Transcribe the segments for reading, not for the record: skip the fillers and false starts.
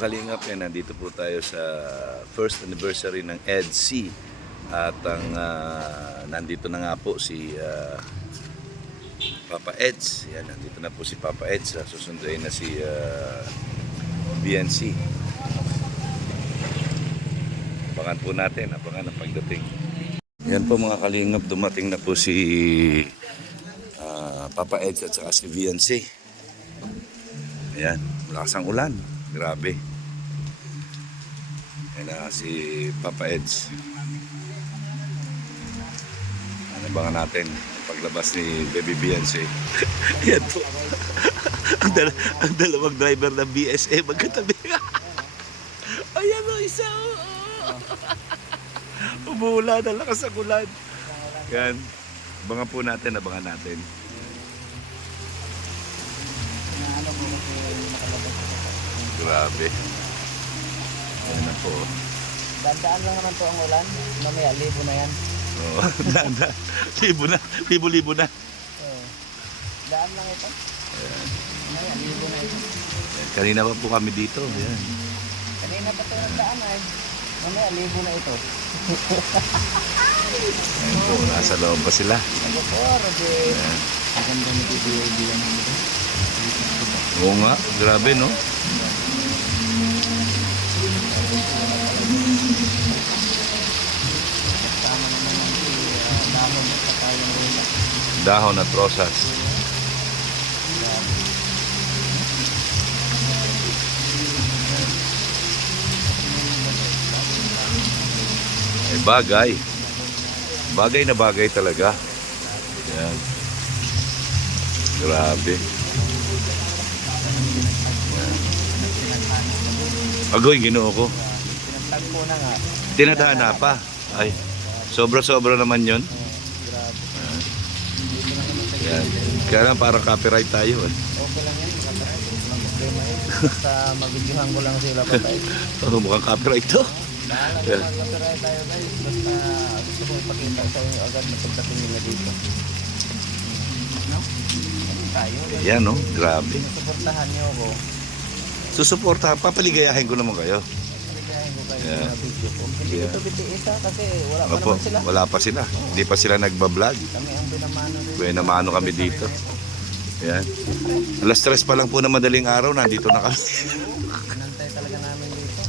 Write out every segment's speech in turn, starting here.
Mga kalingap, nandito po tayo sa first anniversary ng EDC. At nandito na nga po si Papa Eds. Yan, nandito na po si Papa Eds. Susunduin na si BNC. Abangan po natin, abangan ang pagdating. Yan po mga kalingap, dumating na po si Papa Eds at saka si BNC. Ayan, malakas ang ulan. Grabe. Yan na si Papa Eds. Abangan natin paglabas ni Baby BNC. Yan po. ang dalawang driver ng BSA magkatabi. Ayan o, isa o. Umuulan, ang lakas ang ulan. Yan. Abangan po natin, abangan natin. Grabe. Ayan na po. Dandaan lang naman po ang ulan. Mamaya, libo na yan. Oo, daan. Libo na. Daan lang ito. Ayan. Mamaya, libo na ito. Kanina pa po kami dito. Ayan. Kanina pa ito nagdaan ay. Mamaya, libo na ito. Ayan po, nasa loob pa sila. Ako po, Roger. Ang ganda ni PBAB yan. Oo nga, grabe no? Kasama naman ang dahon sa tayong rula. Dahon at rosas. Ay bagay. Bagay na bagay talaga. Yan. Grabe. Agoy, ginoo ko. Pinagtagpo na nga. Tinadaan na pa. Ay, sobra-sobra naman yun. Grabe. Yan. Kaya lang parang copyright tayo. Eh. Okay lang yan. Copyright. Walang problema yun. Basta mabidyohan ko lang sila pa tayo. Oh, mukhang copyright to. Bahala na mag-copyright tayo guys. Basta gusto ko ipakita sa inyo agad na pagdating nila dito. No? Tayo. Yan no, grabe. Sinusuportahan niyo ako. Susuporta, papaligayahin ko naman kayo. Piligahin ko kayo Yeah. sa video ko. Hindi Yeah. ito bitiisa kasi wala pa Opo, naman sila. wala pa sila. Hindi pa sila nagbablog. Kami ang pinamano rin. Kaya namano kami dito. Yan. Alas 3 pa lang po na madaling araw, nandito na kami. Inantay talaga namin dito.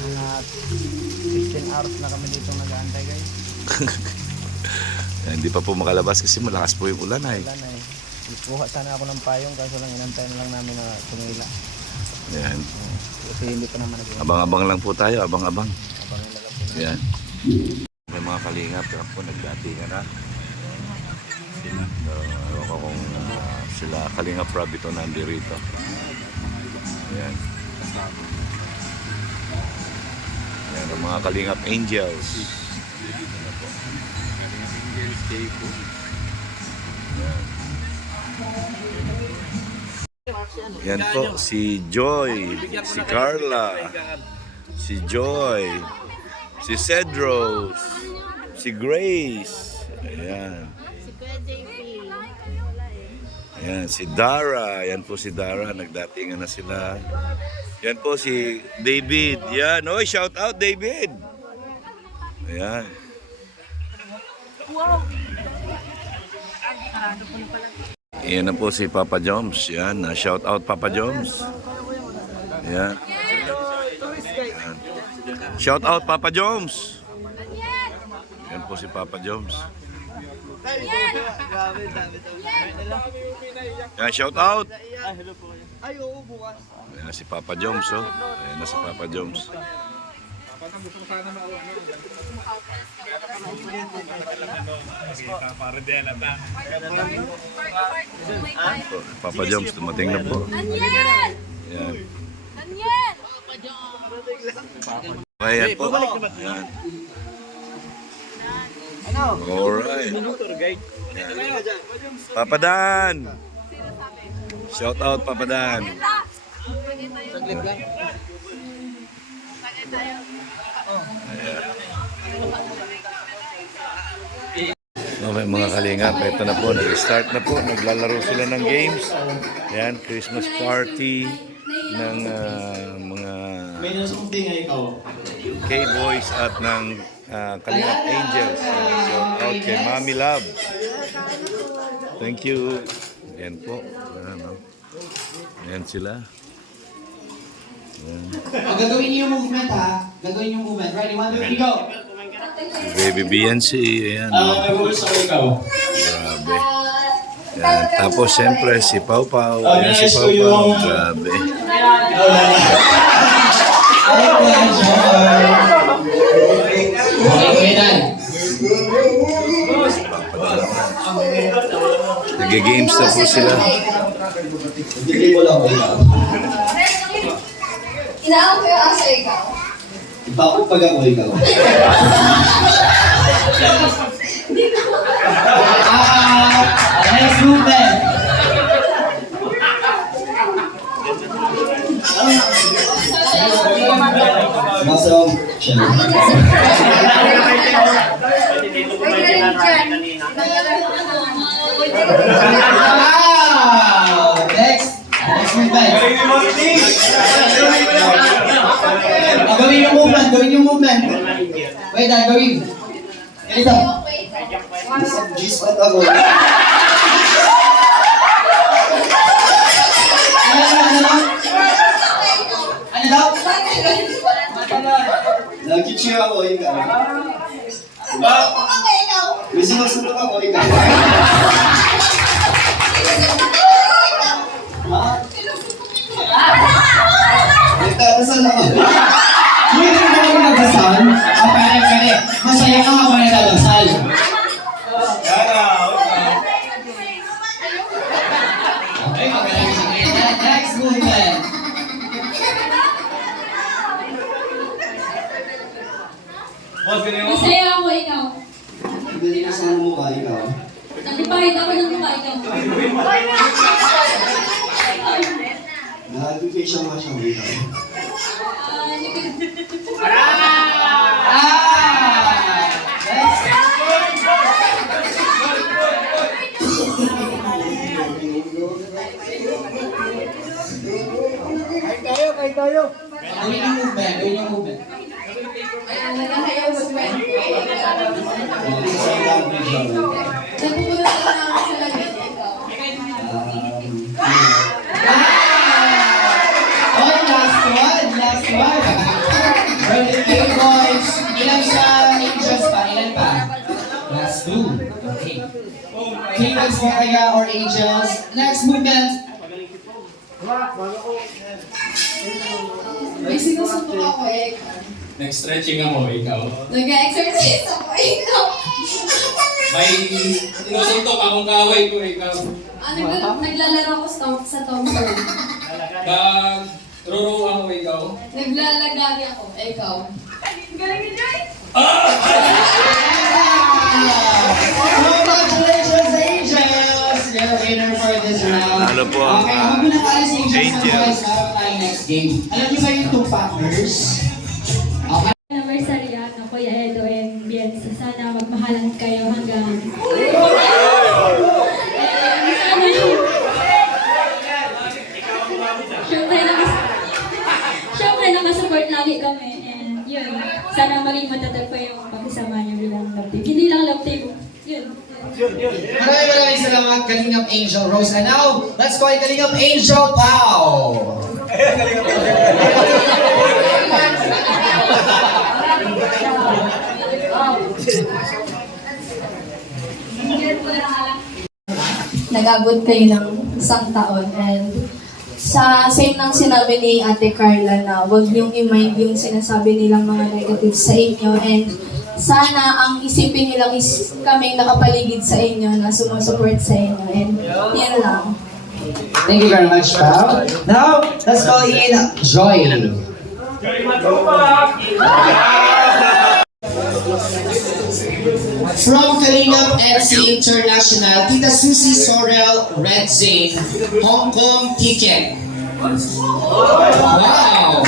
Mga 15 hours na kami dito nag-aantay guys. Yan, hindi pa po makalabas kasi malakas po yung ulan ay. Wala na eh. Kuha sana ako ng payong kaso lang inantay na lang namin na tumila. Yan. Kasi hindi pa naman nag-aantay. Abang-abang lang po tayo, abang-abang. Abang nila po. Yan. May mga kalingap, yan po, nagdatingan na. So, ewan ko kung sila kalingap Rob ito nandirito. Yan. Yan, ang mga kalingap angels. Yan. Yan po, si Joy, si Carla, si Joy, si Cedros, si Grace. Ayan. Si Kuya JP. Ayan, si Dara. Yan po si Dara. Nagdatingan na sila. Yan po si David. Yan. Oy, shout out David. Ayan. Yan na po si Papa Joms. Yan. Shout out Papa Joms. Yan. Yan. Shout out Papa Joms. Yan po si Papa Joms. Yan, shout out. Ayan si Papa Joms, oh. Ayan na si Papa Joms. Papa Joms, dumating na po. Daniel! Ayan. Daniel! Ayan po. Ayan. Alright. Ayan. Papa Dan. Shout out Papa Dan. Saglit lang. Okay mga kalingap, ito na po, nag-start na po, naglalaro sila ng games. Yan, Christmas party ng mga May nasumpi nga ikaw. K-Boys at ng Kalingap Angels. Shout out kay Mami Love. Thank you. Yan po. Ano. Yan sila. Yan. Gagawin niyo yung movement ha. Gagawin yung movement. Ready, 1, 2, 3, go! Baby Beyonce. Ayan. Nag-uus ako ikaw. Grabe. Yan. Tapos siyempre si Pau Pau. Yan si nice Pau to you. Pau. Grabe. Okay, Dan. Nag-games na po sila. Bigay mo lang ikaw. Inaawag ko yung asa ikaw. Bakit pag ako ikaw? Next movement. Masong siya. Wow! Next movement. Gawin yung movement, gawin yung movement. Wait, Dan, gawin. Ganito. Isang G's at ako. Ano daw? Nag-cheer ako ikaw. May sinusunod ako ikaw. Nagtatasal ako. Hindi ka naman nagdasal. Pare. Masaya ka habang nagdasal. Okay, magaling sa kanya. Next movement. Masaya ako ikaw. Hindi ko sa mukha ikaw. Nalipahit ako ng mukha ikaw. Nag-education nga siya ikaw. Gawin yung movement, gawin yung movement. Nagpupunta na ako sa langit ikaw. Oh, last one. Birthday boys. Ilan sa angels pa? Ilan pa? Last two. Okay. K-boys mo kaya or angels? Next movement. May sinusuntok ako Nag-stretching mo, ikaw. Nag-exercise ako ikaw. May inusuntok akong kaway ko, ikaw. Naglalaro ako sa Thompson. Nag-ruro ako, ikaw. Naglalagari ako ikaw. Galing ni Joy! Congratulations, angels! You're the winner for this round. Ano po ang, Okay, huwag mo na alis, angels. Angels. Guys, meron tayong next game. Alam niyo ba yung two partners? Okay. Anniversary ng Kuya Edo and Bienza. Sana magmahalan kayo hanggang... Siyempre, nakasupport lagi kami. And yun, sana maging matatag pa yung pakisama niyo bilang love team. Hindi lang love team. Yun. Maraming salamat, Kalingap Angel Rose. And now, let's call it Kalingap Angel Pao. Nag-abot kayo ng isang taon and sa same ng sinabi ni Ate Carla na huwag niyong i-mind yung sinasabi nilang mga negative sa inyo and sana ang isipin niyo lang is kaming nakapaligid sa inyo na sumusupport sa inyo and yan lang. Thank you very much, Pao. Now, let's call in Joy. From Kalingap FC International, Tita Susie Sorel Red Zane, Hong Kong ticket. Wow!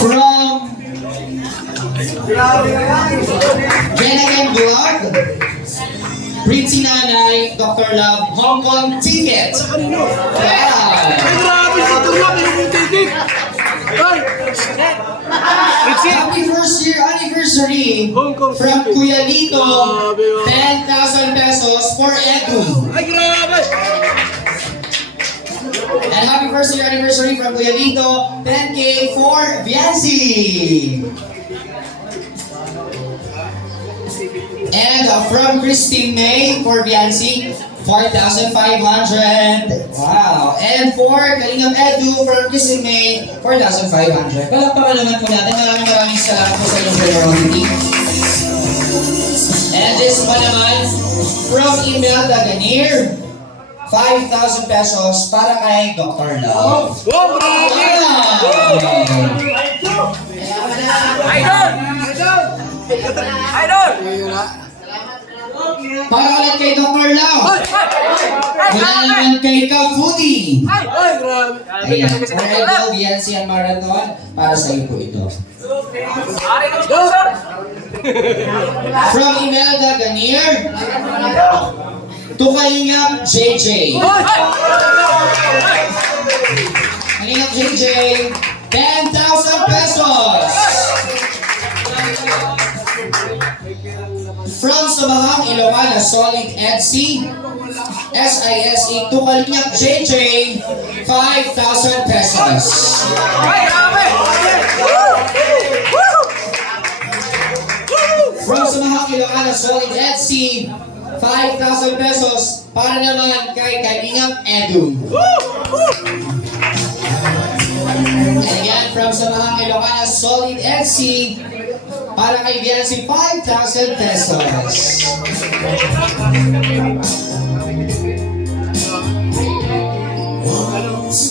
From Again Vlog, Pretty Nanay, Dr. Love, Hong Kong ticket. Wow! Happy first year anniversary from Kuya Lito, 10,000 pesos for Edu. And happy first year anniversary from Kuya Lito, 10K for Biancy. And from Christine May for Biancy, 4,500. Wow. And for Kalingap Edu from Christine May, 4,500. Palakpakan naman po natin. Maraming salamat po sa inyong generosity. And this one naman, from Imelda Ganir, 5,000 pesos para kay Dr. Love. Wow! Para ulit kay Dr. Lau. Mula naman kay Kafuti. Ayan. For Edo, Biancy, and Marathon, para sa iyo po ito. From Imelda Ganir, to Kalingap JJ. Kalingap JJ, 10,000 pesos. From Samahang Ilocana, Solid EDC, SISE to Kalingap JJ, 5,000 pesos. From Samahang Ilocana, Solid EDC, 5,000 pesos para naman kay Kalingap Edu. And again, from Samahang Ilocana, Solid EDC, para kay Biancy, 5,000 pesos.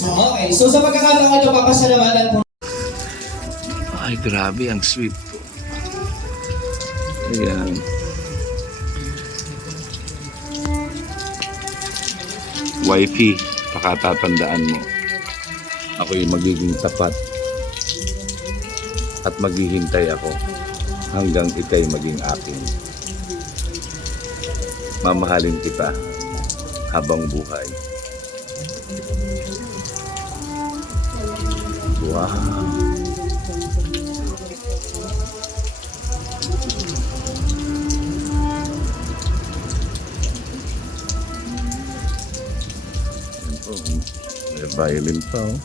Okay, so sa pagkakataon ito, papasalamatan po. Ay, grabe, ang sweet po. Ayan. Wifey, pakatatandaan mo. Ako'y magiging tapat at maghihintay ako hanggang ika'y maging akin. Mamahalin kita habang buhay. Wow! May violin pa, oh.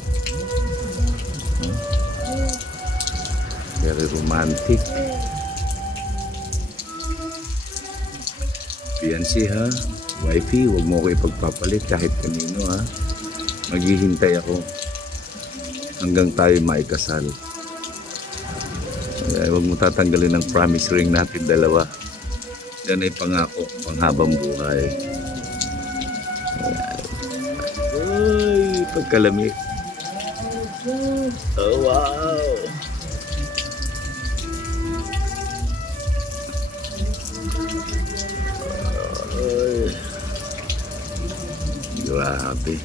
Very romantic. Fiancé, ha? Wifey, huwag mo ko ipagpapalit kahit kanino, ha? Maghihintay ako hanggang tayo maikasal. Kaya huwag mo tatanggalin ang promise ring natin dalawa. Yan ay pangako, panghabang buhay. Ay, pagkalamig. Oh, wow! Ay, grabe.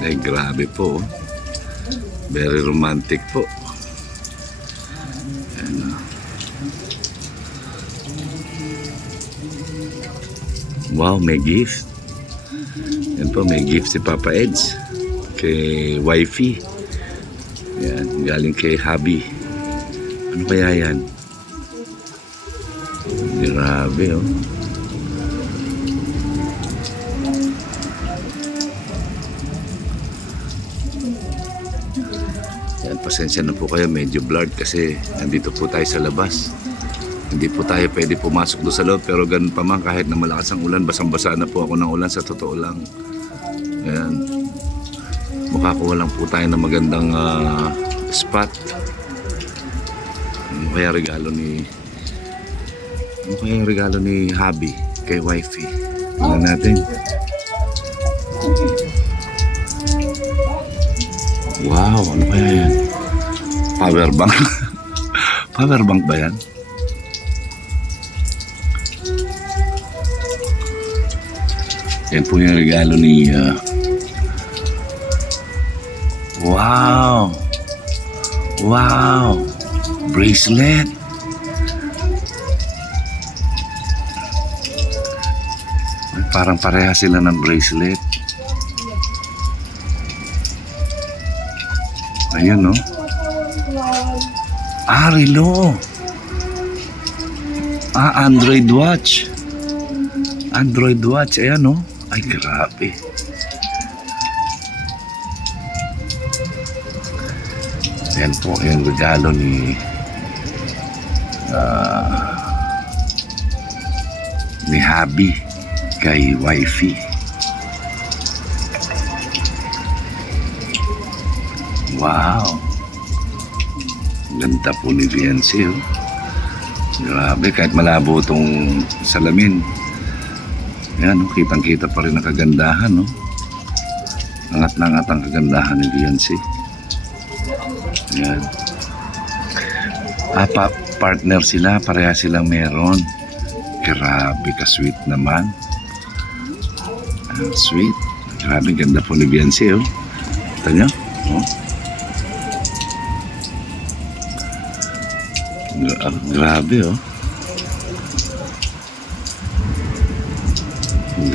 Ay, grabe po. Very romantic po. Ayan, oh. Wow, may gift. Yan po, may gift si Papa Eds kay Wifey. Yan, galing kay Habi. Ano kaya yan? Grabe, oh. Yan, pasensya na po kayo, medyo blurred kasi nandito po tayo sa labas. Hindi po tayo pwede pumasok doon sa loob, pero ganun pa man, kahit na malakas ang ulan, basang-basa na po ako ng ulan, sa totoo lang. Ayan. Makakuha lang po tayo ng magandang spot. Ano kaya regalo ni Habi kay Wifey? Tingnan natin. Wow, ano kaya yan? Power bank. Power bank ba yan? Yan po yung regalo ni wow! Wow! Bracelet! Parang pareha sila ng bracelet. Ayan, no? Ah, relo. Ah, Android watch. Android watch. Ayan, no? Ay, grabe. Ayan po, yung regalo ni Habi kay wifey. Wow. Ganda po ni Viancy, oh. Grabe, kahit malabo itong salamin. Ayan, oh, kitang-kita pa rin ang kagandahan, no? Angat na angat ang kagandahan ni Viancy. Ayan. Partner sila, pareha silang meron. Grabe, ka-sweet naman. Sweet. Grabe, ganda po ni Viancy, oh. Ito nyo? Oh. Grabe, oh.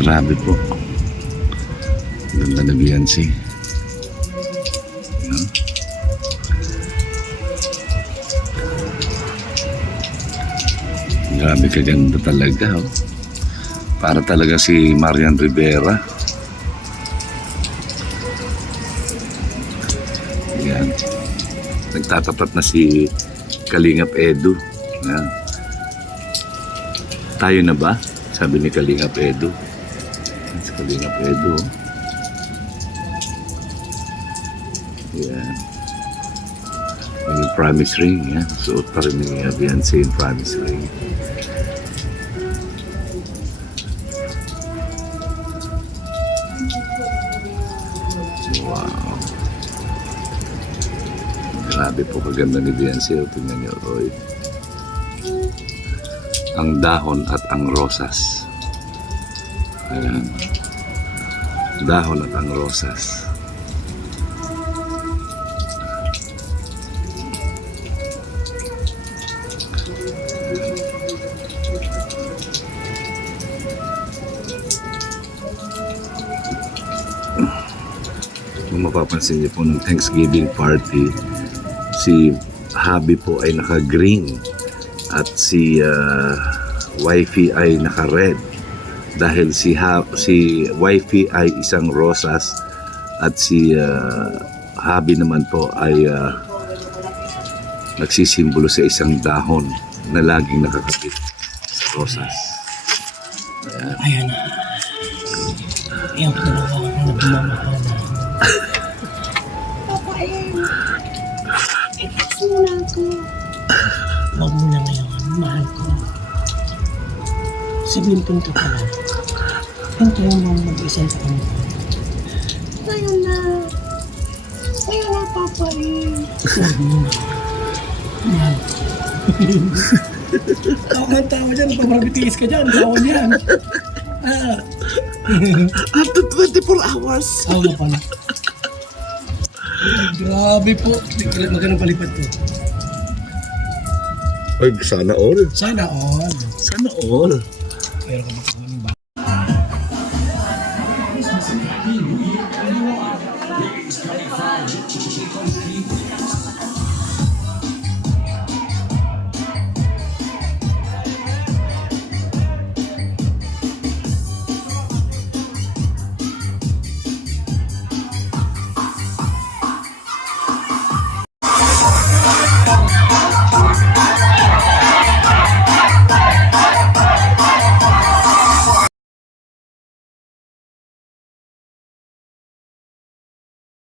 Grabe po. Ganda na Viancy. No? Grabe kaganda talaga, oh. Para talaga si Marian Rivera. Yan. Nagtatapat na si Kalingap Edu. Yan. Tayo na ba? Sabi ni Kalingap Edu. Si Kalingap Edu. Yan. Yung promise ring. Yan. Suot pa rin ni Viancy yung promise ring. Wow. Grabe po kaganda ni Viancy. Tingnan niyo, Roy. Ang dahon at ang rosas. Ayan. Dahon at ang rosas. Kung mapapansin niyo po ng Thanksgiving party, si Habi po ay naka-green at si wifey ay naka-red. Dahil si wifey ay isang rosas at si Habi naman po ay nagsisimbolo sa isang dahon na laging nakakapit sa rosas. Ayan na. Ayan po talaga ang nagmamahal. Huwag mo na ngayon, mahal ko. Sabihin pinto ka lang. Pinto mo mag-isa sa kanila. Ayaw na. Ayaw na, Papa eh. Huwag mo na. Mahal ko. Tawa dyan, pag mabitiis ka dyan, tawa dyan. After 24 hours. Aw na pala. Grabe po. Magandang palipad ko. Ay, sana all. Sana all. Sana all. Pero kung